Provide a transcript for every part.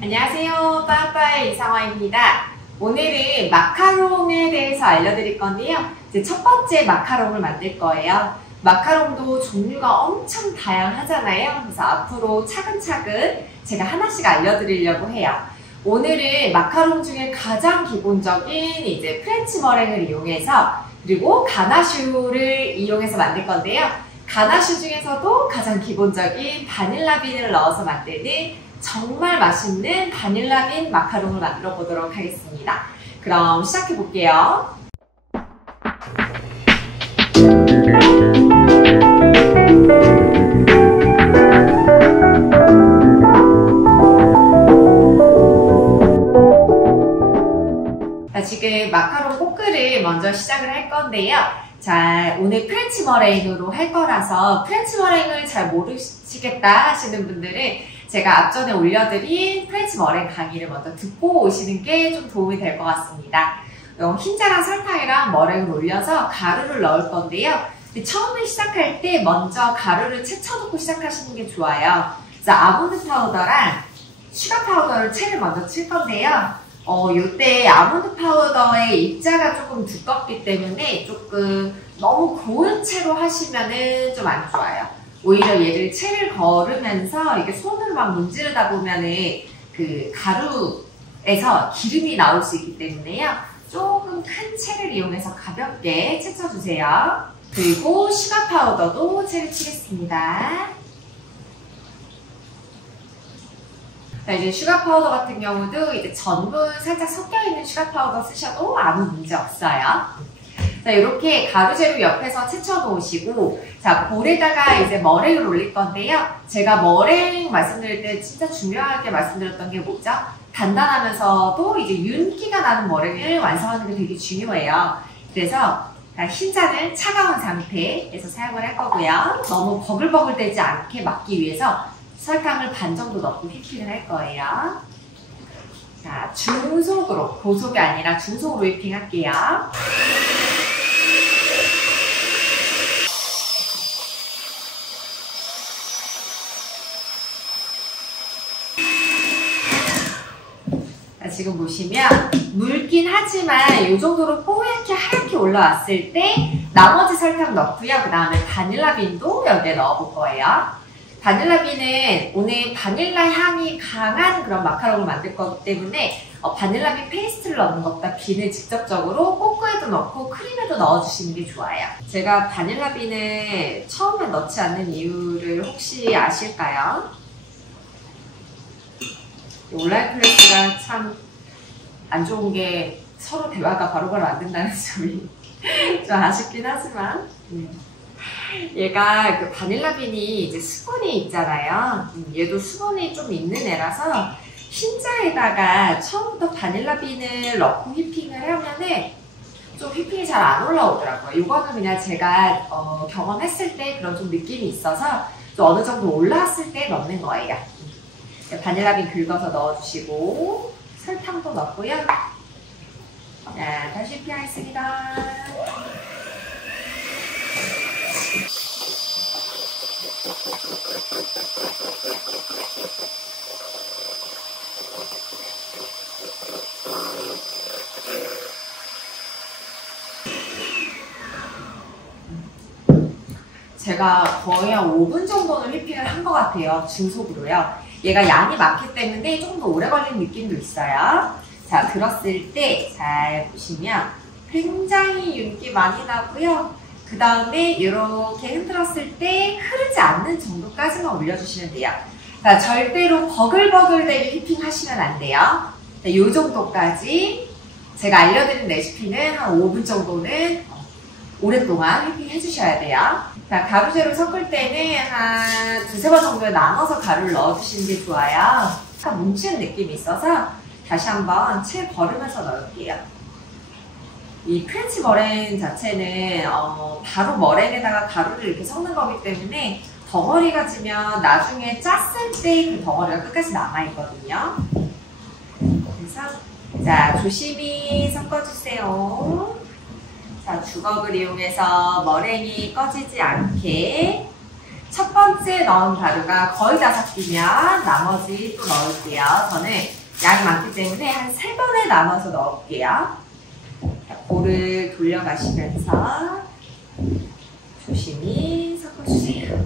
안녕하세요. 빠빠의 이상화입니다. 오늘은 마카롱에 대해서 알려드릴 건데요. 이제 첫 번째 마카롱을 만들 거예요. 마카롱도 종류가 엄청 다양하잖아요. 그래서 앞으로 차근차근 제가 하나씩 알려드리려고 해요. 오늘은 마카롱 중에 가장 기본적인 이제 프렌치 머랭을 이용해서 그리고 가나슈를 이용해서 만들 건데요. 가나슈 중에서도 가장 기본적인 바닐라 빈을 넣어서 만드는 정말 맛있는 바닐라 빈 마카롱을 만들어 보도록 하겠습니다. 그럼 시작해 볼게요. 자, 지금 마카롱 뽀끄를 먼저 시작을 할 건데요. 자, 오늘 프렌치 머랭으로 할 거라서 프렌치 머랭을 잘 모르시겠다 하시는 분들은 제가 앞전에 올려드린 프렌치 머랭 강의를 먼저 듣고 오시는 게 좀 도움이 될 것 같습니다. 흰자랑 설탕이랑 머랭을 올려서 가루를 넣을 건데요. 처음에 시작할 때 먼저 가루를 채쳐놓고 시작하시는 게 좋아요. 그래서 아몬드 파우더랑 슈가 파우더를 채를 먼저 칠 건데요. 요때 아몬드 파우더의 입자가 조금 두껍기 때문에 조금 너무 고운 채로 하시면은 좀 안 좋아요. 오히려 얘를 채를 걸으면서 이렇게 손으로 막 문지르다 보면은 그 가루에서 기름이 나올 수 있기 때문에요. 조금 큰 채를 이용해서 가볍게 채쳐주세요. 그리고 슈가 파우더도 채를 치겠습니다. 자, 이제 슈가 파우더 같은 경우도 이제 전분 살짝 섞여있는 슈가 파우더 쓰셔도 아무 문제 없어요. 자, 이렇게 가루재료 옆에서 채쳐 놓으시고, 자, 볼에다가 이제 머랭을 올릴 건데요. 제가 머랭 말씀드릴 때 진짜 중요하게 말씀드렸던 게 뭐죠? 단단하면서도 이제 윤기가 나는 머랭을 완성하는 게 되게 중요해요. 그래서 흰자는 차가운 상태에서 사용을 할 거고요. 너무 버글버글 되지 않게 막기 위해서 설탕을 반 정도 넣고 휘핑을 할 거예요. 자, 중속으로, 고속이 아니라 중속으로 휘핑 할게요. 자, 지금 보시면 묽긴 하지만 이 정도로 뽀얗게 하얗게 올라왔을 때 나머지 설탕 넣고요. 그 다음에 바닐라 빈도 여기에 넣어볼 거예요. 바닐라 빈은 오늘 바닐라 향이 강한 그런 마카롱을 만들 거기 때문에 바닐라 빈 페이스트를 넣는 것보다 빈을 직접적으로 꼬끄에도 넣고 크림에도 넣어주시는 게 좋아요. 제가 바닐라 빈을 처음에 넣지 않는 이유를 혹시 아실까요? 온라인 클래스가 참 안 좋은 게 서로 대화가 바로바로 안 된다는 점이 좀 아쉽긴 하지만 얘가 그 바닐라 빈이 이제 수분이 있잖아요. 얘도 수분이 좀 있는 애라서 흰자에다가 처음부터 바닐라 빈을 넣고 휘핑을 하면은 좀 휘핑이 잘 안 올라오더라고요. 이거는 그냥 제가 경험했을 때 그런 좀 느낌이 있어서 좀 어느 정도 올라왔을 때 넣는 거예요. 바닐라 빈 긁어서 넣어주시고 설탕도 넣고요. 자, 다시 휘핑하겠습니다. 제가 거의 한 5분 정도는 휘핑을 한 것 같아요. 중속으로요. 얘가 양이 많기 때문에 조금 더 오래 걸리는 느낌도 있어요. 자, 들었을 때 잘 보시면 굉장히 윤기 많이 나고요. 그 다음에 이렇게 흔들었을 때 흐르지 않는 정도까지만 올려주시면 돼요. 자, 절대로 버글버글되게 휘핑 하시면 안 돼요. 자, 이 정도까지 제가 알려드린 레시피는 한 5분 정도는 오랫동안 휘핑 해주셔야 돼요. 자, 가루재료 섞을 때는 한 두세 번 정도에 나눠서 가루를 넣어주시는 게 좋아요. 약간 뭉치는 느낌이 있어서 다시 한번 채 걸으면서 넣을게요. 이 프렌치 머랭 자체는 바로 머랭에다가 가루를 이렇게 섞는 거기 때문에 덩어리가 지면 나중에 짰을 때 그 덩어리가 끝까지 남아있거든요. 그래서 자, 조심히 섞어주세요. 자, 주걱을 이용해서 머랭이 꺼지지 않게 첫 번째 넣은 가루가 거의 다 섞이면 나머지 또 넣을게요. 저는 양이 많기 때문에 한 3번에 나눠서 넣을게요. 볼을 돌려가시면서 조심히 섞어주세요.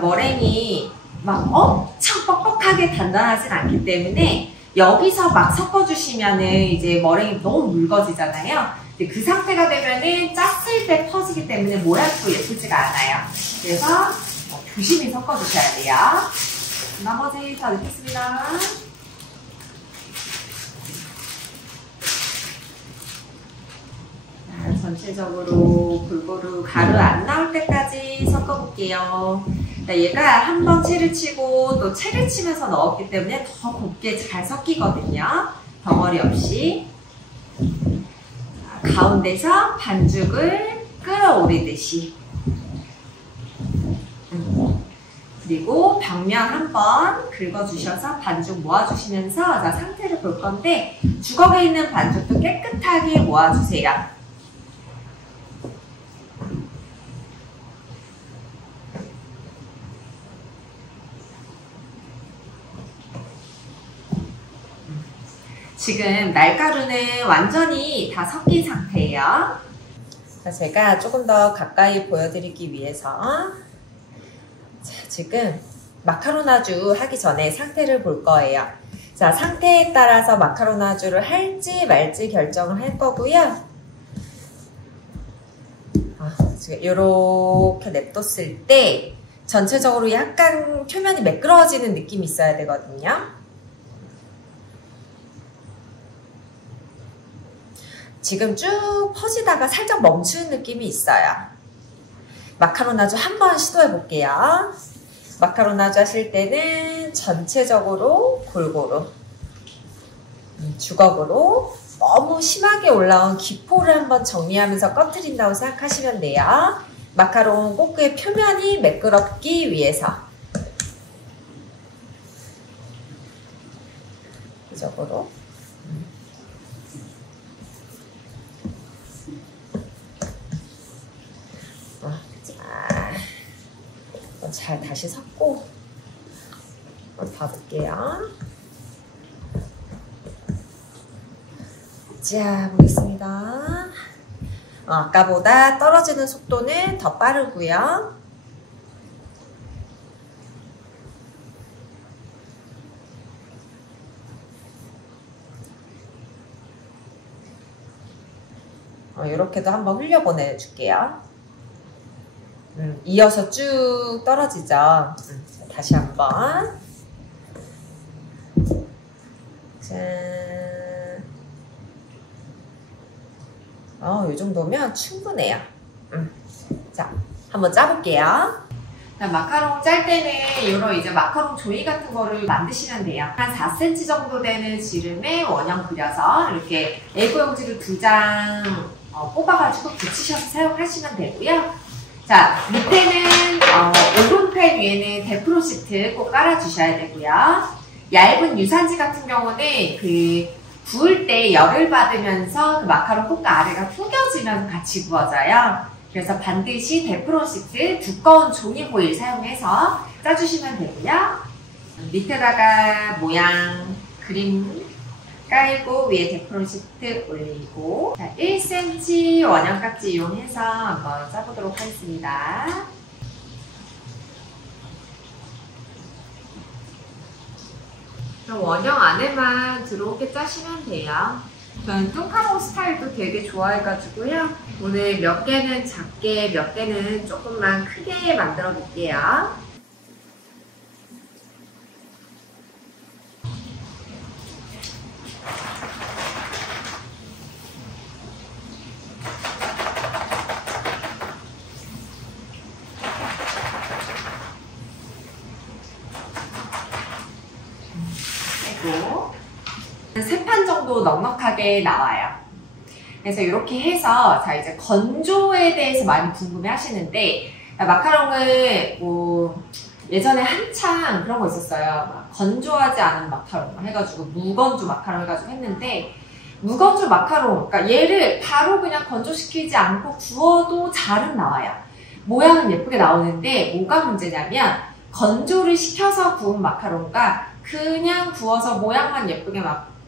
머랭이 막 엄청 뻑뻑하게 단단하진 않기 때문에 여기서 막 섞어주시면은 이제 머랭이 너무 묽어지잖아요. 근데 그 상태가 되면은 짰을 때 퍼지기 때문에 모양도 예쁘지가 않아요. 그래서 조심히 섞어주셔야 돼요. 나머지 다 넣겠습니다. 전체적으로 골고루 가루 안 나올 때까지 섞어볼게요. 얘가 한 번 채를 치고 또 채를 치면서 넣었기 때문에 더 곱게 잘 섞이거든요. 덩어리 없이. 가운데서 반죽을 끌어올리듯이. 그리고 벽면 한번 긁어주셔서 반죽 모아주시면서 자, 상태를 볼 건데 주걱에 있는 반죽도 깨끗하게 모아주세요. 지금 날가루는 완전히 다 섞인 상태예요. 자, 제가 조금 더 가까이 보여드리기 위해서 자, 지금 마카로나주 하기 전에 상태를 볼 거예요. 자, 상태에 따라서 마카로나주를 할지 말지 결정을 할 거고요. 지금 이렇게 냅뒀을 때 전체적으로 약간 표면이 매끄러워지는 느낌이 있어야 되거든요. 지금 쭉 퍼지다가 살짝 멈추는 느낌이 있어요. 마카로나주 한번 시도해 볼게요. 마카로나주 하실 때는 전체적으로 골고루 주걱으로 너무 심하게 올라온 기포를 한번 정리하면서 꺼트린다고 생각하시면 돼요. 마카롱 꼬끄의 표면이 매끄럽기 위해서 이쪽으로 잘 다시 섞고 봐볼게요. 자, 보겠습니다. 아까보다 떨어지는 속도는 더 빠르고요. 이렇게도 한번 흘려보내줄게요. 이어서 쭉 떨어지죠. 다시 한번. 짠. 이 정도면 충분해요. 자, 한번 짜볼게요. 마카롱 짤 때는 이런 이제 마카롱 조이 같은 거를 만드시면 돼요. 한 4cm 정도 되는 지름에 원형 그려서 이렇게 A4 용지를 2장 뽑아가지고 붙이셔서 사용하시면 되고요. 자, 밑에는 오븐팬 위에는 데프로 시트 꼭 깔아주셔야 되고요. 얇은 유산지 같은 경우는 구울 때 열을 받으면서 그 마카롱 꽃가 아래가 구겨지면서 같이 구워져요. 그래서 반드시 데프로 시트 두꺼운 종이 호일 사용해서 짜주시면 되고요. 밑에다가 모양 그림 깔고 위에 데프로 시트 올리고 자, 1cm 원형 깍지 이용해서 한번 짜보도록 하겠습니다. 원형 안에만 들어오게 짜시면 돼요. 저는 뚱카롱 스타일도 되게 좋아해가지고요. 오늘 몇 개는 작게, 몇 개는 조금만 크게 만들어 볼게요. 세 판 정도 넉넉하게 나와요. 그래서 이렇게 해서 자 이제 건조에 대해서 많이 궁금해 하시는데 마카롱을 뭐 예전에 한창 그런 거 있었어요. 막 건조하지 않은 마카롱 해가지고 무건조 마카롱 해가지고 했는데 무건조 마카롱 그러니까 얘를 바로 그냥 건조시키지 않고 구워도 잘은 나와요. 모양은 예쁘게 나오는데 뭐가 문제냐면 건조를 시켜서 구운 마카롱과 그냥 구워서 모양만 예쁘게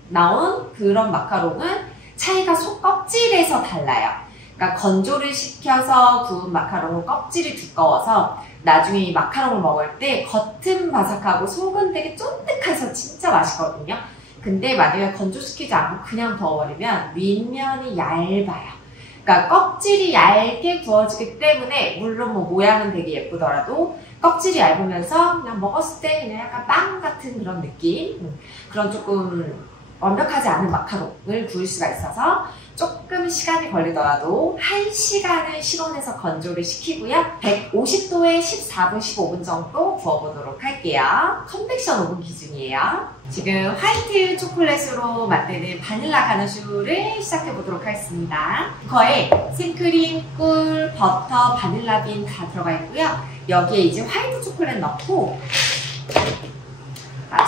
나온 그런 마카롱은 차이가 속 껍질에서 달라요. 그러니까 건조를 시켜서 구운 마카롱은 껍질이 두꺼워서 나중에 이 마카롱을 먹을 때 겉은 바삭하고 속은 되게 쫀득해서 진짜 맛있거든요. 근데 만약에 건조시키지 않고 그냥 구워버리면 윗면이 얇아요. 그러니까 껍질이 얇게 구워지기 때문에 물론 뭐 모양은 되게 예쁘더라도 껍질이 얇으면서 그냥 먹었을 때 그냥 약간 빵 같은 그런 느낌, 그런 조금 완벽하지 않은 마카롱을 구울 수가 있어서 조금 시간이 걸리더라도 1시간을 실온에서 건조를 시키고요. 150도에 14분, 15분 정도 구워보도록 할게요. 컨벡션 오븐 기준이에요. 지금 화이트 초콜릿으로 만드는 바닐라 가나슈를 시작해보도록 하겠습니다. 거에 생크림, 꿀, 버터, 바닐라빈 다 들어가 있고요. 여기에 이제 화이트 초콜릿 넣고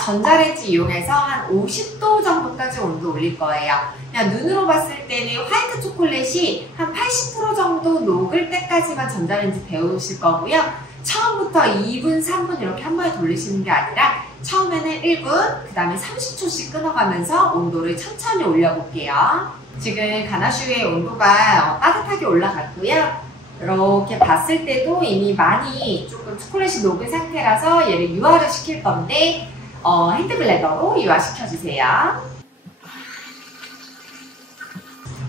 전자레인지 이용해서 한 50도 정도까지 온도 올릴 거예요. 그냥 눈으로 봤을 때는 화이트 초콜릿이 한 80% 정도 녹을 때까지만 전자레인지 데우실 거고요. 처음부터 2분, 3분 이렇게 한 번에 돌리시는 게 아니라 처음에는 1분, 그 다음에 30초씩 끊어가면서 온도를 천천히 올려볼게요. 지금 가나슈의 온도가 따뜻하게 올라갔고요. 이렇게 봤을 때도 이미 많이 조금 초콜릿이 녹은 상태라서 얘를 유화를 시킬 건데 핸드블렌더로 유화시켜주세요.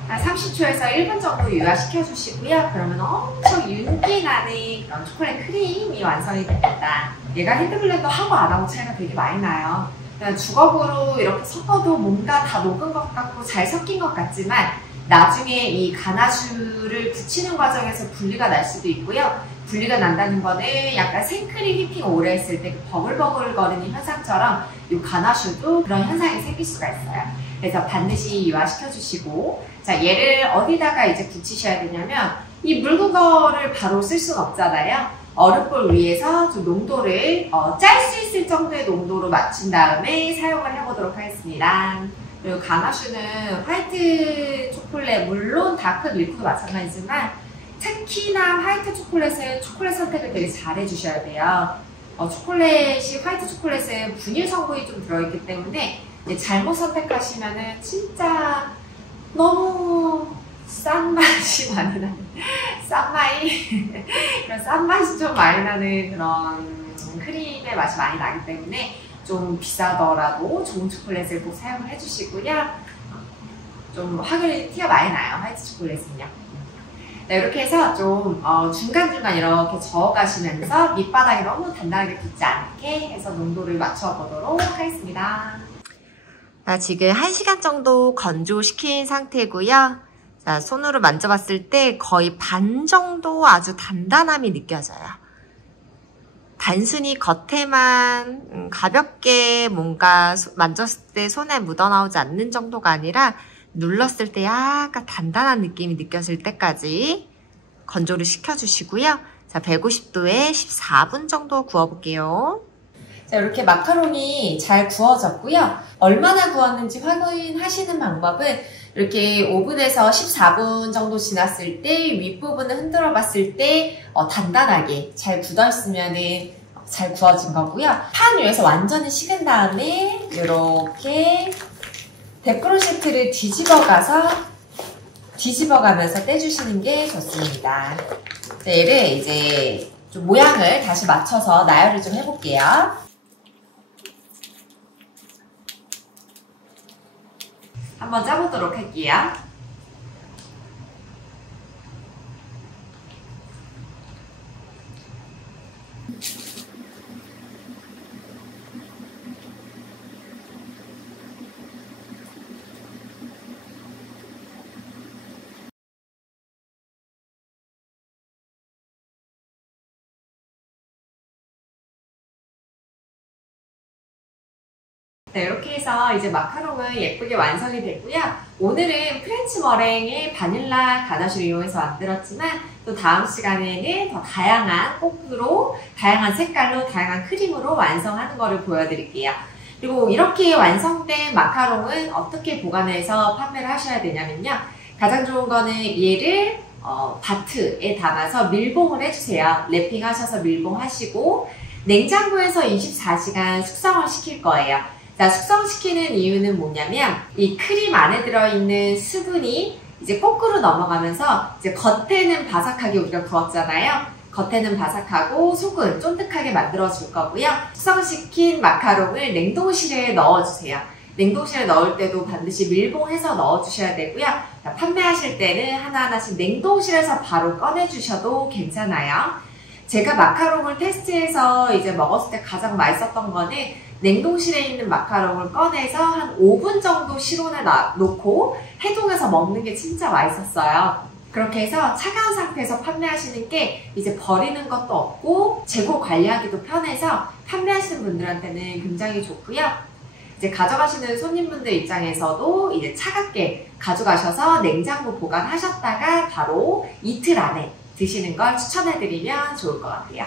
한 30초에서 1분 정도 유화시켜주시고요. 그러면 엄청 윤기 나는 그런 초콜릿 크림이 완성이 됩니다. 얘가 핸드블렌더 하고 안 하고 차이가 되게 많이 나요. 그냥 주걱으로 이렇게 섞어도 뭔가 다 녹은 것 같고 잘 섞인 것 같지만 나중에 이 가나슈를 붙이는 과정에서 분리가 날 수도 있고요. 분리가 난다는 거는 약간 생크림 휘핑 오래 했을 때 그 버글버글 거리는 현상처럼 이 가나슈도 그런 현상이 생길 수가 있어요. 그래서 반드시 유화시켜 주시고, 자, 얘를 어디다가 이제 붙이셔야 되냐면 이 묽은 거를 바로 쓸 수는 없잖아요. 얼음볼 위에서 좀 농도를 짤 수 있을 정도의 농도로 맞춘 다음에 사용을 해보도록 하겠습니다. 그리고 가나슈는 화이트 초콜릿, 물론 다크 밀크도 마찬가지지만 특히나 화이트 초콜릿은 초콜릿 선택을 되게 잘 해주셔야 돼요. 초콜릿이, 화이트 초콜릿은 분유 성분이 좀 들어있기 때문에 잘못 선택하시면은 진짜 너무 싼 맛이 많이 나는, 싼 맛이 좀 많이 나는 그런 크림의 맛이 많이 나기 때문에 좀 비싸더라도 좋은 초콜릿을 꼭 사용을 해주시고요. 좀 확연히 티가 많이 나요, 화이트 초콜릿은요. 네, 이렇게 해서 좀 중간중간 이렇게 저어가시면서 밑바닥이 너무 단단하게 붙지 않게 해서 농도를 맞춰보도록 하겠습니다. 자, 지금 1시간 정도 건조시킨 상태고요. 자, 손으로 만져봤을 때 거의 반 정도 아주 단단함이 느껴져요. 단순히 겉에만 가볍게 뭔가 만졌을 때 손에 묻어나오지 않는 정도가 아니라 눌렀을 때 약간 단단한 느낌이 느껴질 때까지 건조를 시켜주시고요. 자, 150도에 14분 정도 구워볼게요. 자, 이렇게 마카롱이 잘 구워졌고요. 얼마나 구웠는지 확인하시는 방법은 이렇게 오븐에서 14분 정도 지났을 때 윗부분을 흔들어 봤을 때 단단하게 잘 굳어있으면은 잘 구워진 거고요. 판 위에서 완전히 식은 다음에 이렇게 데크론 시트를 뒤집어가면서 떼주시는 게 좋습니다. 자, 얘를 이제 좀 모양을 다시 맞춰서 나열을 좀 해볼게요. 한번 짜보도록 할게요. 네, 이렇게 해서 이제 마카롱은 예쁘게 완성이 됐고요. 오늘은 프렌치 머랭의 바닐라 가나슈를 이용해서 만들었지만 또 다음 시간에는 더 다양한 꽃으로, 다양한 색깔로, 다양한 크림으로 완성하는 거를 보여드릴게요. 그리고 이렇게 완성된 마카롱은 어떻게 보관해서 판매를 하셔야 되냐면요. 가장 좋은 거는 얘를 바트에 담아서 밀봉을 해주세요. 랩핑하셔서 밀봉하시고 냉장고에서 24시간 숙성을 시킬 거예요. 자, 숙성시키는 이유는 뭐냐면 이 크림 안에 들어있는 수분이 이제 거꾸로 넘어가면서 이제 겉에는 바삭하게 우리가 구웠잖아요. 겉에는 바삭하고 속은 쫀득하게 만들어줄 거고요. 숙성시킨 마카롱을 냉동실에 넣어주세요. 냉동실에 넣을 때도 반드시 밀봉해서 넣어주셔야 되고요. 판매하실 때는 하나하나씩 냉동실에서 바로 꺼내주셔도 괜찮아요. 제가 마카롱을 테스트해서 이제 먹었을 때 가장 맛있었던 거는 냉동실에 있는 마카롱을 꺼내서 한 5분 정도 실온에 놓고 해동해서 먹는 게 진짜 맛있었어요. 그렇게 해서 차가운 상태에서 판매하시는 게 이제 버리는 것도 없고 재고 관리하기도 편해서 판매하시는 분들한테는 굉장히 좋고요. 이제 가져가시는 손님분들 입장에서도 이제 차갑게 가져가셔서 냉장고 보관하셨다가 바로 이틀 안에 드시는 걸 추천해드리면 좋을 것 같아요.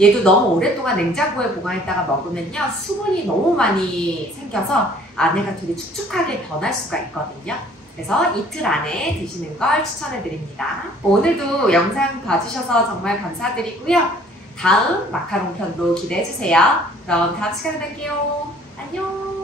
얘도 너무 오랫동안 냉장고에 보관했다가 먹으면요, 수분이 너무 많이 생겨서 안에가 되게 축축하게 변할 수가 있거든요. 그래서 이틀 안에 드시는 걸 추천해드립니다. 오늘도 영상 봐주셔서 정말 감사드리고요. 다음 마카롱 편도 기대해주세요. 그럼 다음 시간에 뵐게요. 안녕.